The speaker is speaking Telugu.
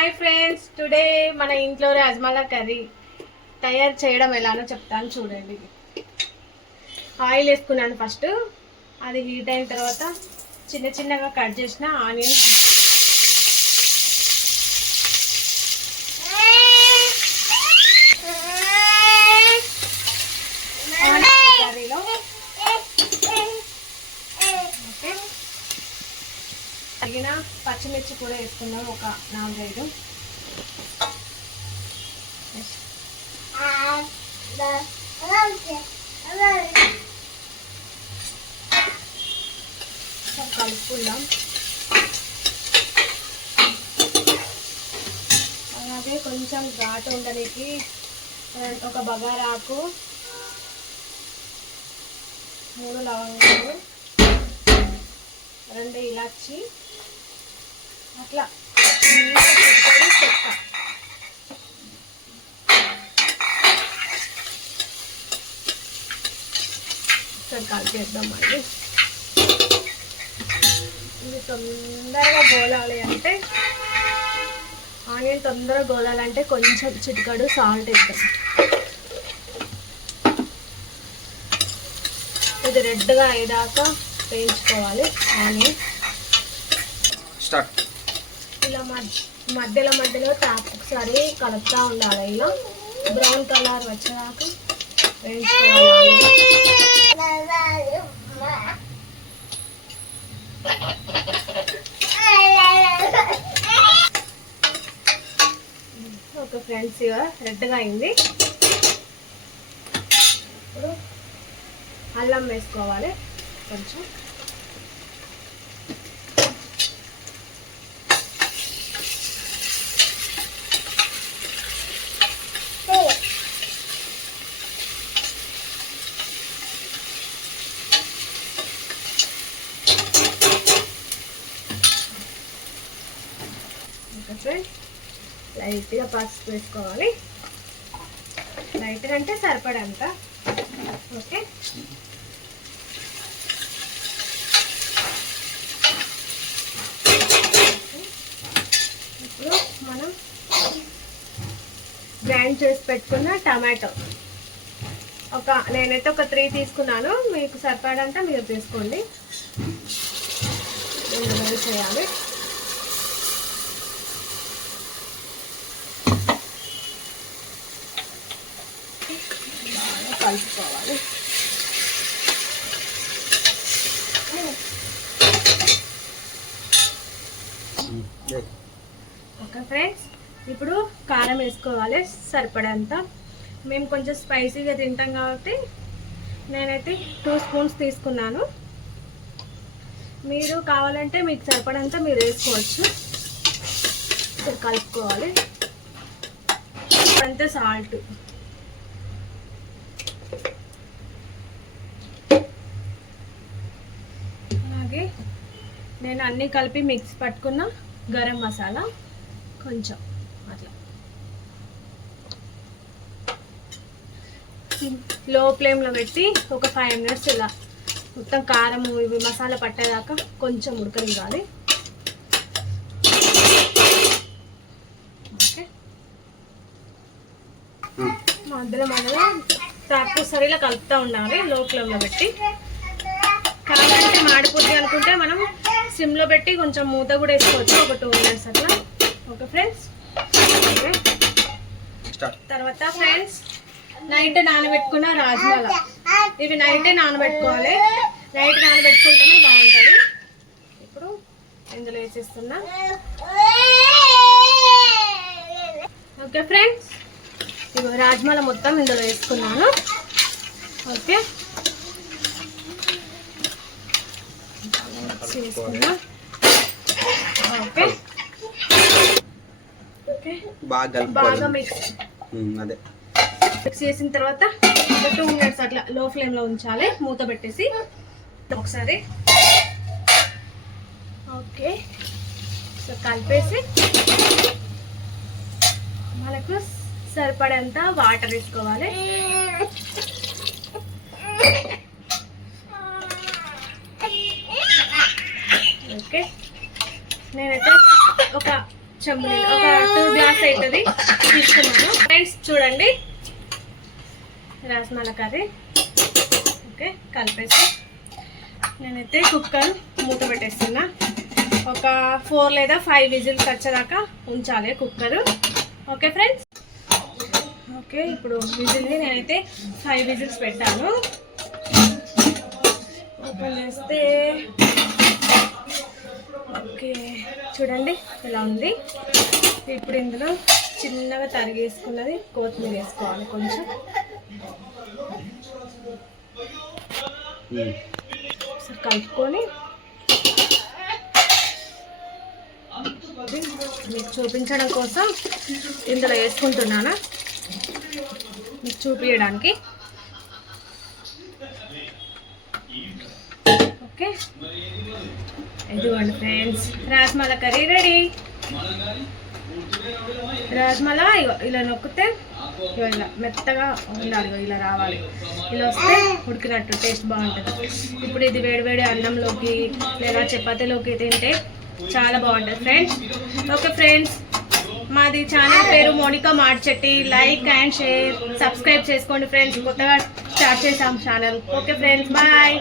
హాయ్ ఫ్రెండ్స్ టుడే మన ఇంట్లో రాజ్మాలా కర్రీ తయారు చేయడం ఎలానో చెప్తాను చూడండి. ఆయిల్ వేసుకున్నాను ఫస్ట్ అది హీట్ అయిన తర్వాత చిన్న చిన్నగా కట్ చేసిన ఆనియన్ కర్రీలో ఓకే తగిన పచ్చిమిర్చి కూడా వేసుకుందాం ఒక నాలుగైదు. ఒకసారి కలుపుకుందాం. అలాగే కొంచెం ఘాటు ఉండడానికి ఒక బగారాకు మూడు లవంగాలు రెండు ఇలాచి అట్లా చెక్క. ఒకసారి కలిపేద్దాం ఇది తొందరగా గోలాలి అంటే ఆనియన్ తొందరగా గోలాలంటే కొంచెం చిటికడు సాల్ట్ వేద్దాం. ఇది రెడ్గా అయ్యేదాకా వేయించుకోవాలి. ఆనియన్. స్టార్ట్. ఇలా మధ్య మధ్యలో మధ్యలో టాప్ ఒకసారి కలుపుతూ ఉండాలి ఇలా. బ్రౌన్ కలర్ వచ్చేదాకా వేయించుకోవాలి ఒక ఫ్రెండ్స్ ఇక రెడ్గా అయింది. ఇప్పుడు అల్లం వేసుకోవాలి. కొంచెం. లైట్గా పసుపు వేసుకోవాలి. లైట్గా అంటే సరిపడంత. ఓకే ఇప్పుడు మనం గ్రైండ్ చేసి పెట్టుకున్న టమాటో. ఒక నేనైతే ఒక త్రీ తీసుకున్నాను. మీకు సరిపడంత మీరు తీసుకోండి. చేయాలి? కలుపుకోవాలి. ఓకే ఫ్రెండ్స్ ఇప్పుడు కారం వేసుకోవాలి సరిపడేంత. మేము కొంచెం స్పైసీగా తింటాం కాబట్టి నేనైతే టూ స్పూన్స్ తీసుకున్నాను. మీరు కావాలంటే మీకు సరిపడంతా మీరు వేసుకోవచ్చు. ఇక్కడ కలుపుకోవాలి. అంతే సాల్ట్ అలాగే నేను అన్నీ కలిపి మిక్స్ పట్టుకున్న గరం మసాలా కొంచెం. అట్లా. లో ఫ్లేమ్లో పెట్టి ఒక ఫైవ్ మినిట్స్ ఇలా మొత్తం కారం ఇవి మసాలా పట్టేదాకా కొంచెం ఉడకనివ్వాలి. ఓకే. మధ్యలో మధ్యలో తాకు సరిలా కలుపుతూ ఉండాలి లో ఫ్లేమ్లో పెట్టి. కావాలంటే మాడిపోద్ది అనుకుంటే మనం సిమ్లో పెట్టి కొంచెం మూత కూడా వేసుకోవచ్చు ఒక టూ మినిట్స్ అట్లా. ఓకే ఫ్రెండ్స్ ఓకే తర్వాత ఫ్రెండ్స్ నైట్ నానబెట్టుకున్న రాజ్మాల. ఇవి నైటే నానబెట్టుకోవాలి. నైట్ నానబెట్టుకుంటేనే బాగుంటుంది. ఇప్పుడు ఇందులో వేసేస్తున్నా. ఓకే ఫ్రెండ్స్ ఇగో రాజ్మాల మొత్తం ఇందులో వేసుకున్నాను. ఓకే. చేసుకున్నా ఓకే. ఓకే. బాగా బాగా మిక్స్ అదే. మిక్స్ చేసిన తర్వాత ఒక టూ మినిట్స్ అట్లా లో ఫ్లేమ్లో ఉంచాలి. మూత పెట్టేసి ఒకసారి. ఓకే. సో కలిపేసి మనకు సరిపడేంత వాటర్ వేసుకోవాలి ఓకే నేనైతే ఒక చెంబు నీళ్ళు ఒక టూ గ్లాస్ అవుతుంది తీసుకున్నాను. ఫ్రెండ్స్ చూడండి. రాస్మల కర్రీ. ఓకే కలిపేసి. నేనైతే కుక్కర్ మూత పెట్టేస్తున్నా. ఒక ఫోర్ లేదా ఫైవ్ విజిల్స్ వచ్చేదాకా ఉంచాలి కుక్కర్. ఓకే ఫ్రెండ్స్ ఓకే ఇప్పుడు విజిల్ని నేనైతే ఫైవ్ విజిల్స్ పెట్టాను. ఓపెన్ చేస్తే ఓకే చూడండి ఇలా ఉంది? ఇప్పుడు ఇందులో చిన్నగా తరిగేసుకున్నది కొత్తిమీర వేసుకోవాలి కొంచెం. కలుపుకొని మీకు చూపించడం కోసం ఇందులో వేసుకుంటున్నాను. మీకు చూపించడానికి ఓకే. ఇదిగోండి ఫ్రెండ్స్ రాజ్మల కర్రీ రెడీ. రాజ్మలా ఇలా నొక్కితే ఇగో ఇలా మెత్తగా ఉండాలి ఇలా రావాలి. ఇలా వస్తే ఉడికినట్టు టేస్ట్ బాగుంటుంది. ఇప్పుడు ఇది వేడివేడి అన్నంలోకి లేదా చపాతీలోకి తింటే చాలా బాగుంటుంది ఫ్రెండ్స్. ఓకే ఫ్రెండ్స్ మాది ఛానల్ పేరు Monica Marchetti. Like and share subscribe చేసుకోండి ఫ్రెండ్స్. కొత్తగా స్టార్ట్ చేసాం ఛానల్. Okay friends bye.